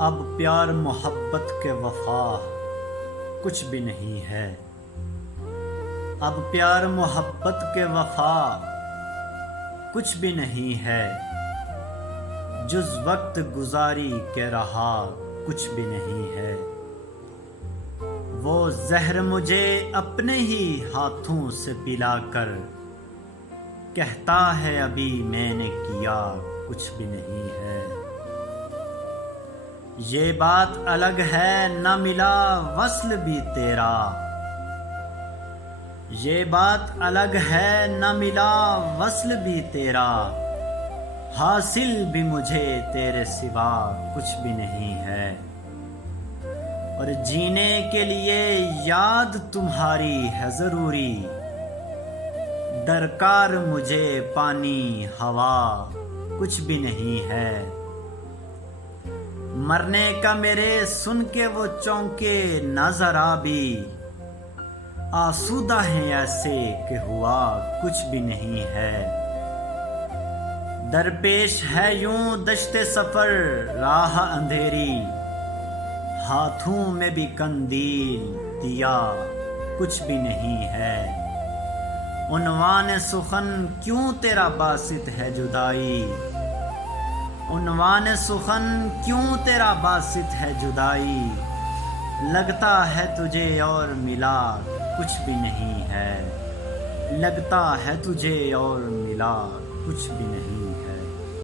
اب پیار محبت کے وفا کچھ بھی نہیں ہے۔ اب پیار محبت کے وفا کچھ بھی نہیں ہے، جز وقت گزاری کے رہا کچھ بھی نہیں ہے۔ وہ زہر مجھے اپنے ہی ہاتھوں سے پلا کر کہتا ہے ابھی میں نے کیا کچھ بھی نہیں ہے۔ یہ بات الگ ہے نہ ملا وصل بھی تیرا، یہ بات الگ ہے نہ ملا وصل بھی تیرا، حاصل بھی مجھے تیرے سوا کچھ بھی نہیں ہے۔ اور جینے کے لیے یاد تمہاری ہے ضروری، درکار مجھے پانی ہوا کچھ بھی نہیں ہے۔ مرنے کا میرے سن کے وہ چونکے نہ ذرا بھی، آسودہ ہیں ایسے کہ ہوا کچھ بھی نہیں ہے۔ درپیش ہے یوں دشت سفر راہ اندھیری، ہاتھوں میں بھی قندیل دیا کچھ بھی نہیں ہے۔ عنوان سخن کیوں تیرا باسط ہے جدائی، عنوان سخن کیوں تیرا باسط ہے جدائی، لگتا ہے تجھے اور ملا کچھ بھی نہیں ہے، لگتا ہے تجھے اور ملا کچھ بھی نہیں